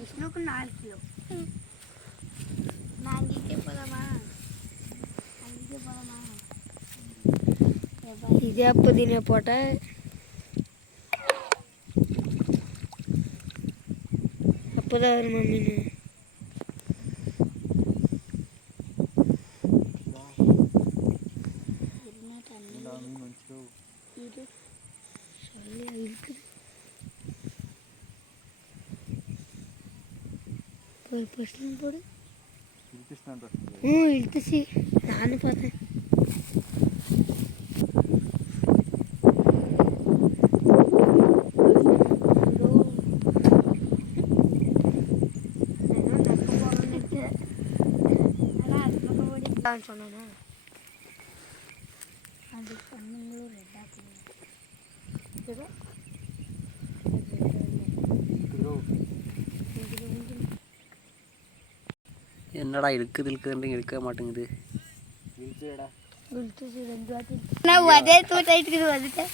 விஷ்ணுக்கு 4 kilo. நான் அங்கேயே போகலாமா? இதே புதினா போட்டால் அப்போதான் வருமா மீன். ஒரு பர்சன் போடு. இழுத்துச்சு, நானும் பார்த்தேன். சொன்னா அது கண்ணுங்களும் ரெட்டாக என்னடா இழுக்குதுன்னு இழுக்க மாட்டேங்குது. அதே தூட்டாயிட்டு வந்துட்டேன்.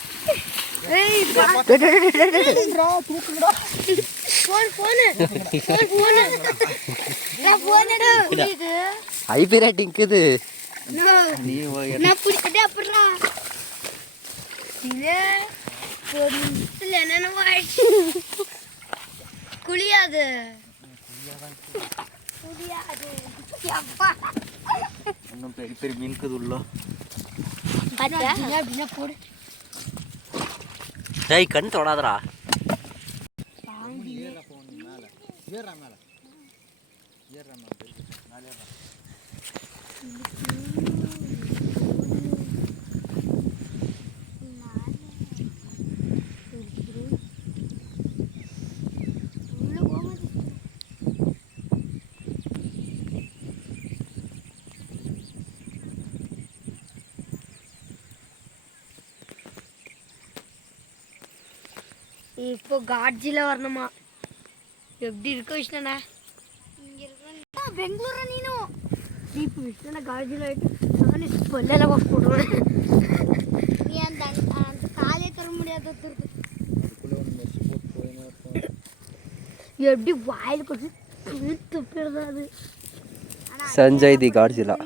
ஐபி ரேட்டிங்குது குளியாது இன்னும் பெரிய பெரிய மீன்குது உள்ள. டேய் கண் தொடாதடா. இப்போ காட்ஜில வரணுமா? எப்படி இருக்க விஷ்ணா? பெங்களூரு நீனு இப்போ விஷ்ணா காட்ஜில ஆயிட்டு நானே பொல்லல போடுவேன். நீ அந்த காலே தர முடியாத எப்படி வாயில் கொண்டு துப்பிடுறது அது. சஞ்சய் தி காட்ஜிலா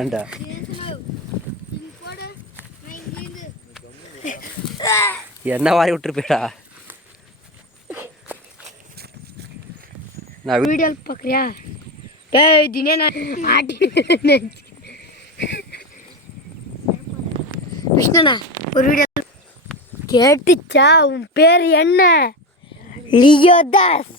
ஏண்டா என்ன வாரி விட்டுருப்பேடா. நான் வீடியோ பார்க்குறியா? ஏய் தினே நான் ஆட்டி விஷ்ணா ஒரு வீடியோ கேட்டுச்சா? உன் பேர் என்ன? லியோதாஸ்.